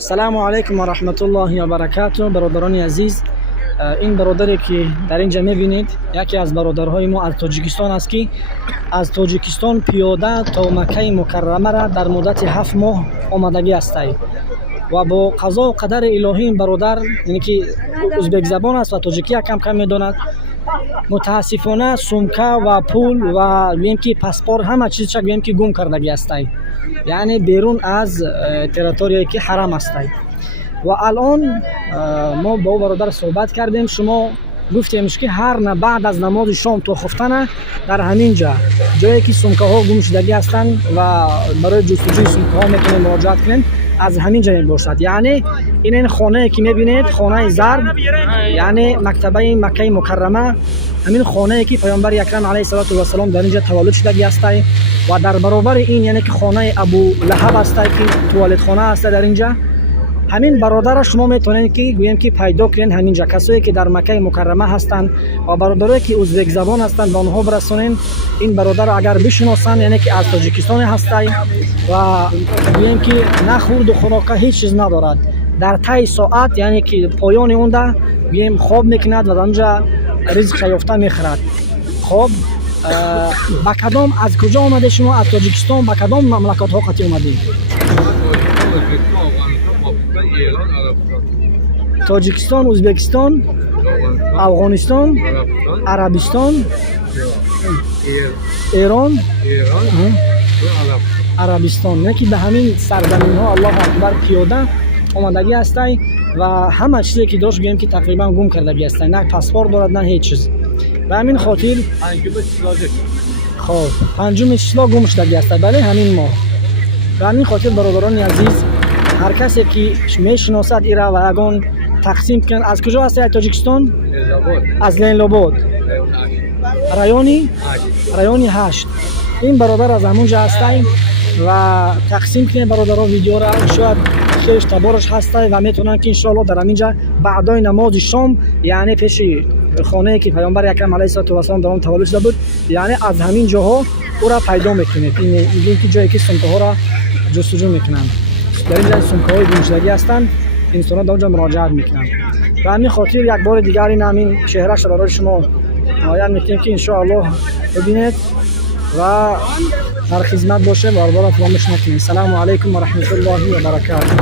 السلام علیکم و رحمت الله و برکاته. برادران عزیز، این برادری که در اینجا میبینید یکی از برادرهای ما از تاجیکستان است که از تاجیکستان پیاده تا مکه مکرمه را در مدت 7 ماه آمدگی است و با قضا و قدر الهی این برادر، یعنی که ازبک زبان است و تاجیکی کم کم میداند، متاسفانه سمکه و پول و گویم که پاسپورت همه چیزش گویم که گم کردگی است، یعنی بیرون از تریتوریایی که حرم است. و الان ما با برادر صحبت کردیم، شما گفتیمش که هر بعد از نماز شام تا خفتن در همین جایی که سمکه ها گم شدگی هستند و برای جستجوی سمکه ها میتونید مراجعت کنید، از همین جایی باشد. یعنی این خانه که میبینید، خانه زرد، یعنی مکتبه مکه مکرمه، همین خانه که پیامبر اکرم علیه السلام در اینجا تولد شدگی است و در برابر این یعنی که خانه ابو لهب است که توالت خانه است در اینجا. همین برادر شما میتونید که گویم که پیدا کنین همینجا، کسایی که در مکه مکرمه هستند و برادرایی که ازبک زبان هستند به آنها برسونین. این برادر اگر بشناسن یعنی که از تاجیکستان هست و گویم که نه خورد و خوراک هیچ چیز ندارد، در طی ساعت یعنی که پایان اون ده گویم خواب میکند و اونجا رزق یافته میخورد. خب با کدام، از کجا آمده شما؟ از تاجیکستان به کدام مملکت ها قطعی اومدید؟ تاجیکستان، ازبکستان، افغانستان، عربستان، ایران، عربستان، نه که به همین سرزمین ها الله اکبر پیاده آمدگی هستند و همه چیزی که داشت گویم که تقریبا گم کردگی هستند، نه پاسپورت دارد نه هیچ چیز. به همین خاطر خب 5 اسلام گم شدگی است. بله همین ما. به همین خاطر برادران عزیز، هر کسی که میشناسد ایرا و اگون تقسیم کن. از کجا هستی تاجیکستان؟ از لینلاباد، رایونی 8. این برادر از همونجا هستند و تقسیم کنه برادرها ویدیو را، شاید خیرش تبارش هسته و میتونن که انشاءالله در همینجا بعدای نماز شام، یعنی پیش خانه که پیامبر اکرم علیه السلام در آن تولد شده بود، یعنی از همین جاها او را پیدا میکنید. این که جایی که سمکه ها را جستجو میکنن، در اینجا سمکه های گم شدگی هستند، انسان در اونجا مراجعت میکنن. و همین خاطر یک بار دیگر این همین شهرش را برای شما نمایان میکنیم که انشاءالله ببینید و در خدمت باشه و بار فراموش نکنید. السلام علیکم و رحمت الله و برکاته.